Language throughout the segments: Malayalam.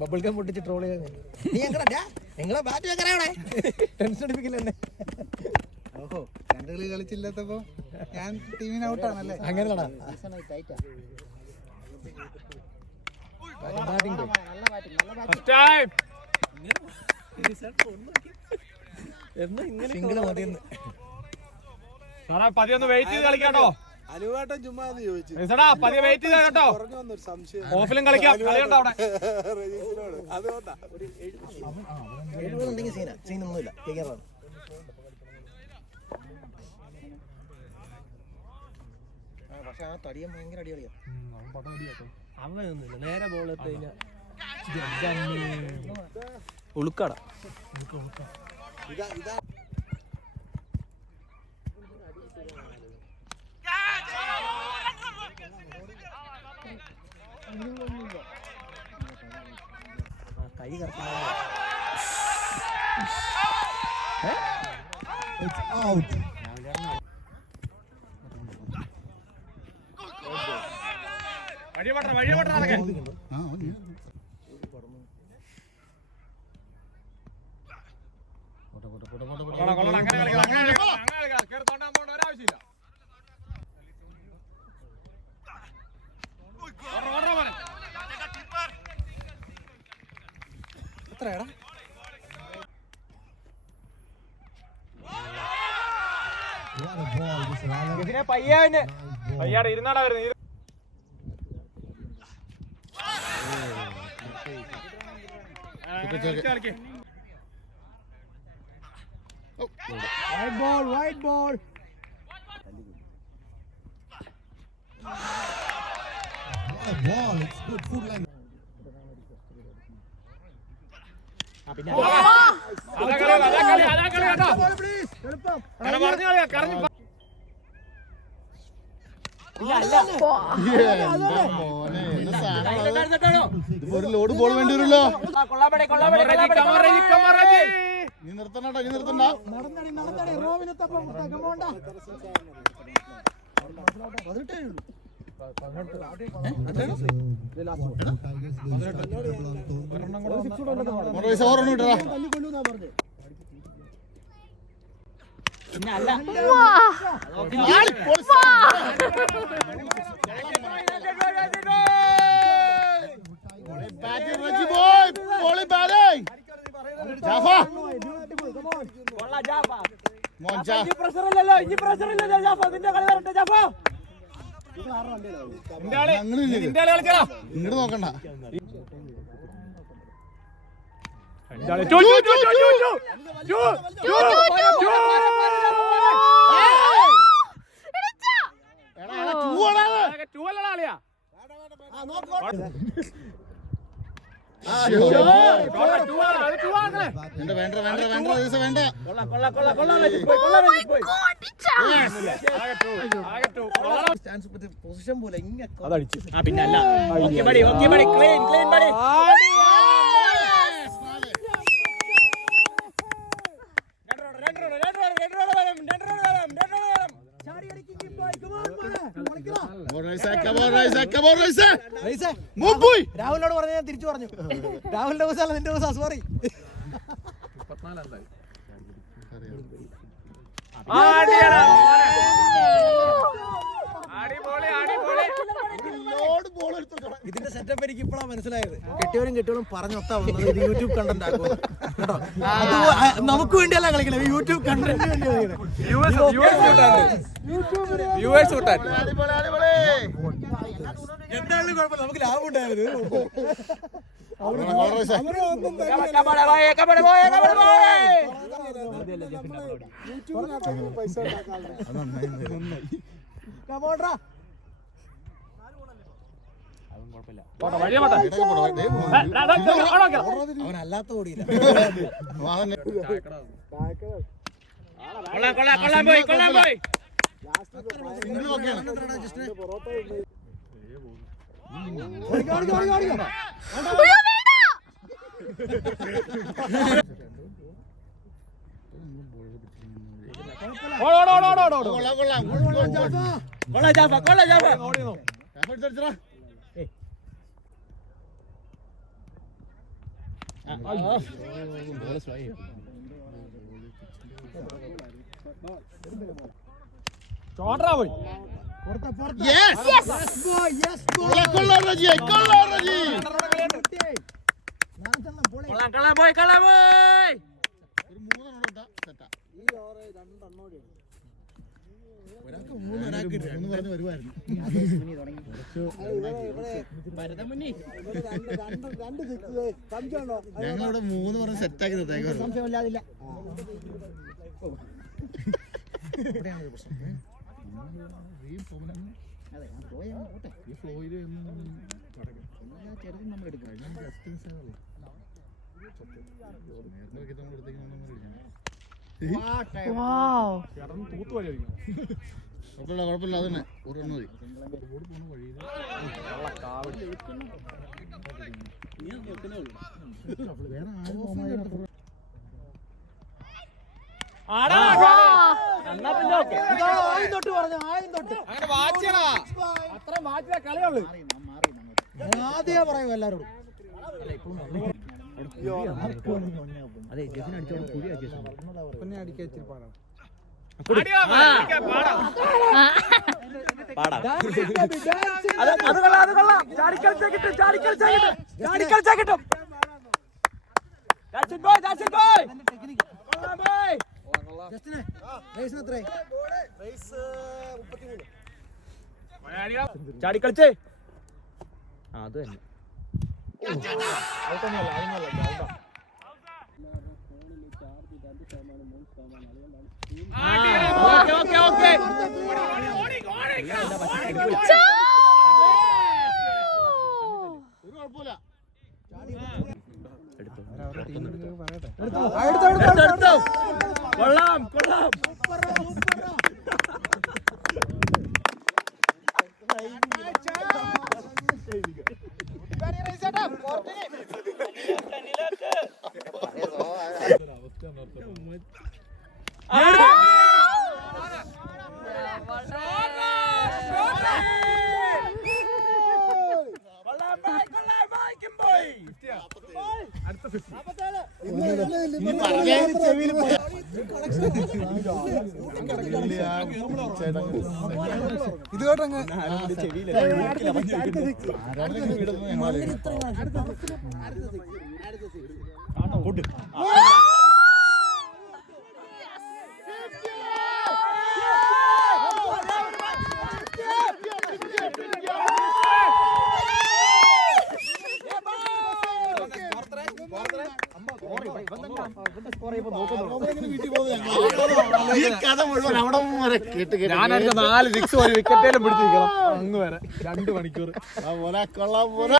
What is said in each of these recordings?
ബബിൾഗം പൊട്ടിച്ച് ട്രോൾ ചെയ്ത നീ എങ്ങളെ ബാറ്റ് വെക്കണേ ടെൻഷൻ അടിപ്പിക്കില്ലേ? ഓഹോ, 2 കളി കളിച്ചില്ലാത്തപ്പോ ഞാൻ ടീമിന് ഔട്ടാണല്ലേ? അങ്ങനെയാണോ? പതിയൊന്ന് വെയിറ്റ് ചെയ്ത് കളിക്കാട്ടോ. അനുവാട്ടം ചുമ്മാ ചോദിച്ചു പതിയെ വെയിറ്റ് ചെയ്ത കേട്ടോ. ഓഫിലും കളിക്കാം. കളിയുണ്ടോ അവിടെ? അതുകൊണ്ടാ സീനൊന്നുമില്ല. പക്ഷെ ആ തടിയൻ ഭയങ്കര അടിപൊളിയാ. അവനൊന്നുമില്ല, നേരെ ബോൾ എത്തി കഴിഞ്ഞാൽ ഉളുക്കാടാ. കൈ ഒരാവശ്യമില്ല. എത്രയാടാ? ഇതിനെ പയ്യാടെ ഇരുന്നാടാ വരുന്നത്. White ball. Ball, it's good food line. ഒരു ലോഡ് ബോൾ വേണ്ടി വരുമല്ലോ. നീ നിർത്തണ്ട. ഇങ്ങോട്ട് നോക്കണ്ട. പൊസിഷൻ പോലെ പിന്നല്ല. രാഹുലിനോട് പറഞ്ഞ ഞാൻ തിരിച്ചു പറഞ്ഞു. രാഹുലിന്റെ ദിവസമല്ല, നിന്റെ ദിവസം. സോറി. ഇതിന്റെ സെറ്റപ്പ് എനിക്ക് ഇപ്പോഴാണ് മനസ്സിലായത്. കെട്ടിയവരും പറഞ്ഞൊത്താ വന്നത് ഇത് യൂട്യൂബ് കണ്ടന്റ് ആക്കും കേട്ടോ. നമുക്ക് വേണ്ടിയല്ല കളിക്കണേ, യൂട്യൂബ് കണ്ടന്റ് വേണ്ടി കളിക്കണേ. എന്തായാലും കുഴപ്പമില്ല, നമുക്ക് ലാഭം ഉണ്ടായത്. അവനല്ലാത്ത ഓടിയില്ല. ചോട്രാ പോയി ഞങ്ങളിവിടെ 3 പറഞ്ഞ് സെറ്റാക്കി സംശയമില്ലാതില്ല. കുഴപ്പമില്ല അത് തന്നെ മതി. അത്ര മാറ്റിയ കളിയുള്ളു. ആദ്യമേ പറയൂ എല്ലാരോടും. ചാടിക്കളിച്ചേ അത് തന്നെ കൊള്ളാം കൊള്ളാം. ഇത് കേട്ടങ്ങ് ഈ കഥ മുഴുവൻ അവിടെ വരെ കേട്ട് ഞാനൊക്കെ 4 6 ഒരു വിക്കറ്റേലും പിടിച്ചിരിക്കണം അങ്ങ് വരെ 2 മണിക്കൂർ. കൊള്ളാം പോലെ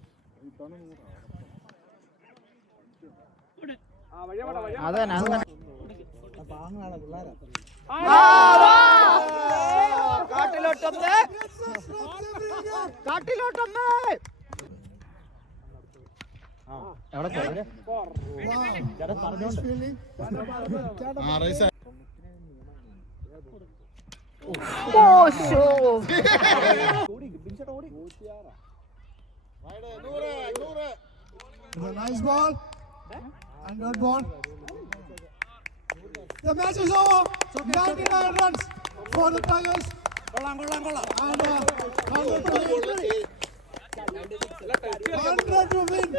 Nice ball and good ball. The match is over. 99 runs for the Tigers. And 100 to win.